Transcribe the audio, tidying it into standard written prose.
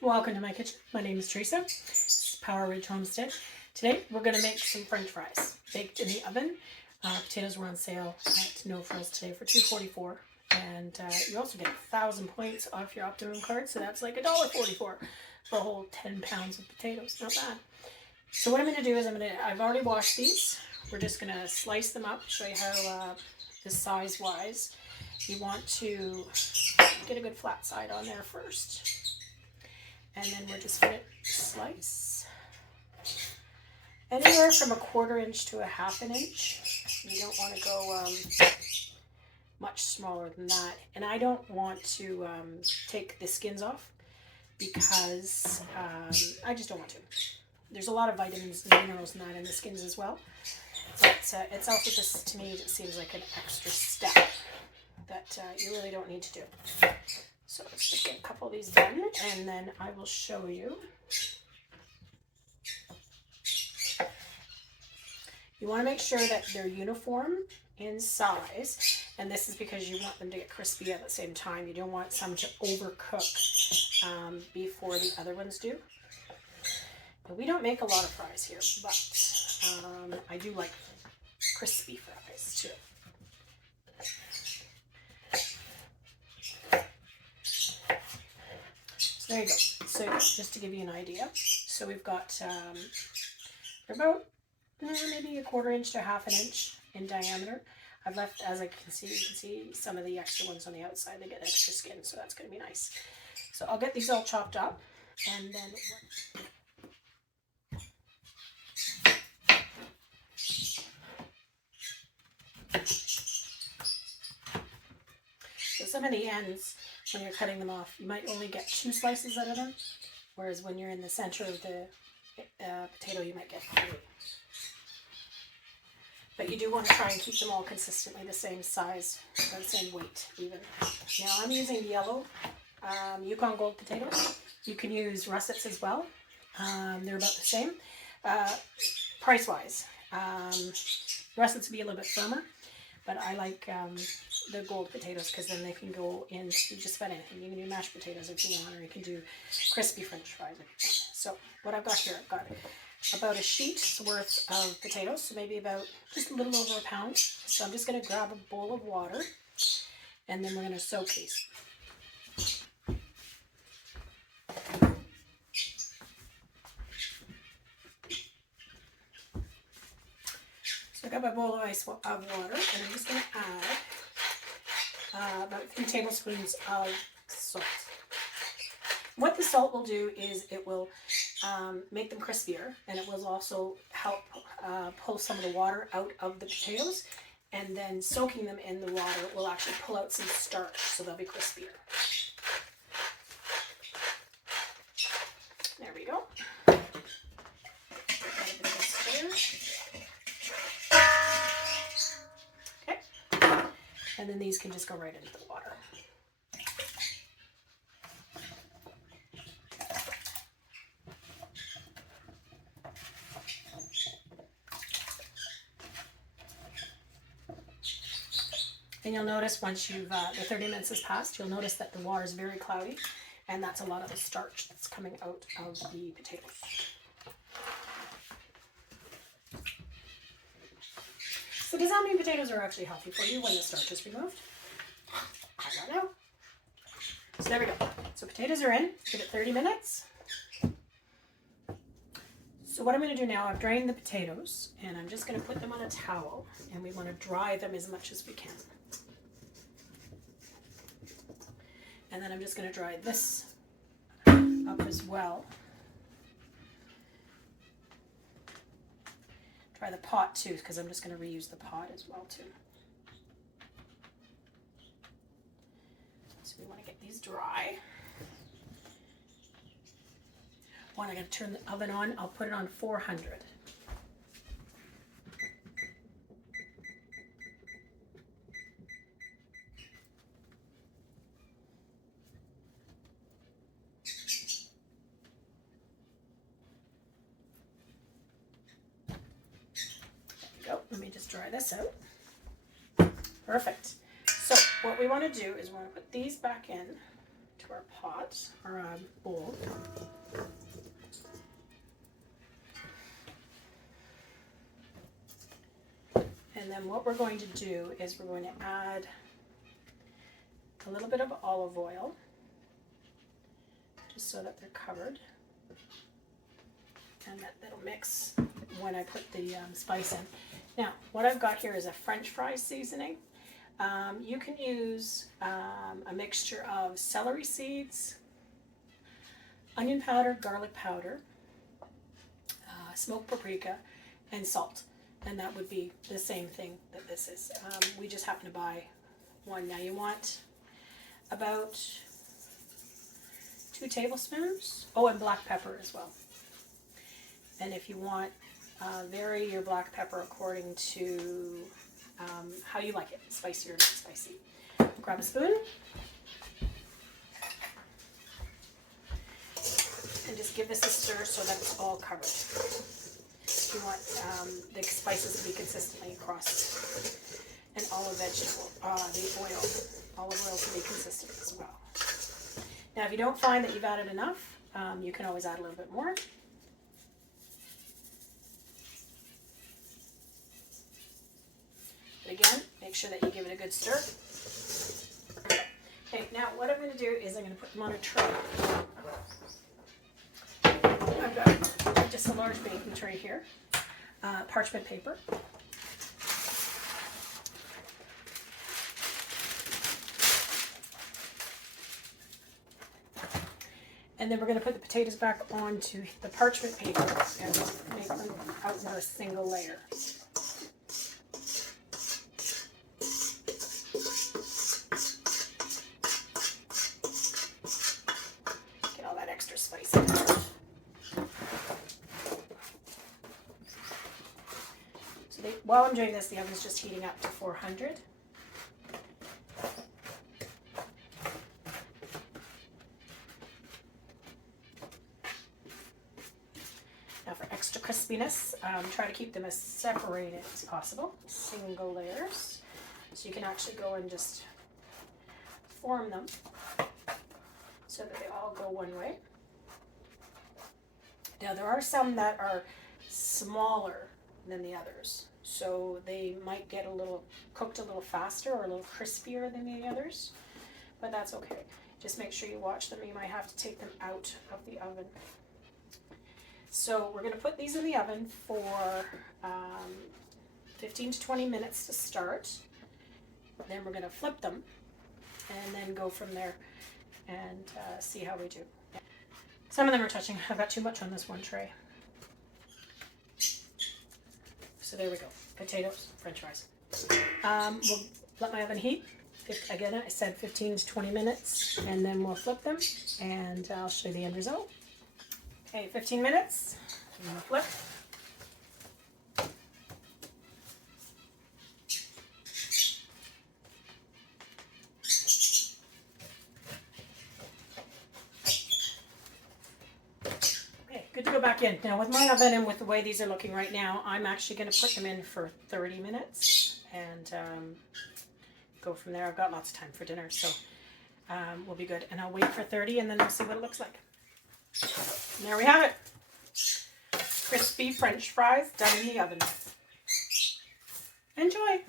Welcome to my kitchen. My name is Teresa. This is Power Ridge Homestead. Today we're going to make some French fries baked in the oven. Potatoes were on sale at No Frills today for $2.44, and you also get 1,000 points off your Optimum card, so that's like $1.44 for a whole 10 pounds of potatoes. Not bad. So what I'm going to do is I've already washed these. We're just going to slice them up, show you how the size wise. You want to get a good flat side on there first. And then we're just going to slice anywhere from 1/4 inch to 1/2 inch. You don't want to go much smaller than that. And I don't want to take the skins off because I just don't want to. There's a lot of vitamins and minerals in that in the skins as well. But it's also just, to me, it seems like an extra step that you really don't need to do. So let's just get a couple of these done, and then I will show you. You want to make sure that they're uniform in size, and this is because you want them to get crispy at the same time. You don't want some to overcook before the other ones do. But we don't make a lot of fries here, but I do like crispy fries too. There you go. So just to give you an idea, so we've got about maybe 1/4 inch to 1/2 inch in diameter. I've left, as I can see, you can see some of the extra ones on the outside. They get extra skin, so that's going to be nice. So I'll get these all chopped up, and then so some of the ends, when you're cutting them off, you might only get 2 slices out of them, whereas when you're in the center of the potato, you might get 3. But you do want to try and keep them all consistently the same size, or the same weight even. Now I'm using yellow Yukon Gold potatoes. You can use russets as well. They're about the same. Price-wise, russets would be a little bit firmer, but I like the gold potatoes because then they can go into just about anything. You can do mashed potatoes if you want, or you can do crispy French fries if you want. So what I've got here, I've got about a sheet's worth of potatoes, so maybe about just a little over 1 pound. So I'm just going to grab a bowl of water, and then we're going to soak these. So I got my bowl of water, and I'm just going to add about 3 tablespoons of salt. What the salt will do is it will make them crispier, and it will also help pull some of the water out of the potatoes, and then soaking them in the water will actually pull out some starch, so they'll be crispier. There we go. Okay, and then these can just go right into the water. And you'll notice once you've the 30 minutes has passed, you'll notice that the water is very cloudy, and that's a lot of the starch that's coming out of the potatoes. So does that mean potatoes are actually healthy for you when the starch is removed? I don't know. So there we go. So potatoes are in. Give it 30 minutes. So what I'm going to do now, I've drained the potatoes, and I'm just going to put them on a towel, and we want to dry them as much as we can. And then I'm just going to dry this up as well. Dry the pot too, because I'm just going to reuse the pot as well too. So we want to get these dry. When I'm going to turn the oven on, I'll put it on 400. Let me just dry this out. Perfect. So what we want to do is we want to put these back in to our pot or bowl. And then what we're going to do is we're going to add a little bit of olive oil, just so that they're covered. And that'll mix when I put the spice in. Now, what I've got here is a French fry seasoning. You can use a mixture of celery seeds, onion powder, garlic powder, smoked paprika, and salt. And that would be the same thing that this is. We just happen to buy one. Now you want about 2 tablespoons. Oh, and black pepper as well. And if you want, vary your black pepper according to how you like it, spicy or not spicy. Grab a spoon and just give this a stir so that it's all covered. You want the spices to be consistently across, and olive oil to be consistent as well. Now, if you don't find that you've added enough, you can always add a little bit more. But again, make sure that you give it a good stir. Okay, now what I'm going to do is I'm going to put them on a tray. I've got just a large baking tray here, parchment paper. And then we're going to put the potatoes back onto the parchment paper and make them out in a single layer. Get all that extra spice in there. So while I'm doing this, the oven's just heating up to 400. Now for extra crispiness, try to keep them as separated as possible, single layers. So you can actually go and just form them so that they all go one way. Now there are some that are smaller than the others, so they might get cooked a little faster or a little crispier than the others, but that's okay. Just make sure you watch them. You might have to take them out of the oven. So we're going to put these in the oven for 15 to 20 minutes to start. Then we're going to flip them and then go from there and see how we do. Some of them are touching. I've got too much on this one tray. So there we go. Potatoes, French fries. We'll let my oven heat. Again, I said 15 to 20 minutes, and then we'll flip them, and I'll show you the end result. Okay, 15 minutes. I'm going to flip. Okay, good to go back in. Now with my oven and with the way these are looking right now, I'm actually going to put them in for 30 minutes and go from there. I've got lots of time for dinner, so we'll be good. And I'll wait for 30 and then we'll see what it looks like. And there we have it. Crispy French fries done in the oven. Enjoy!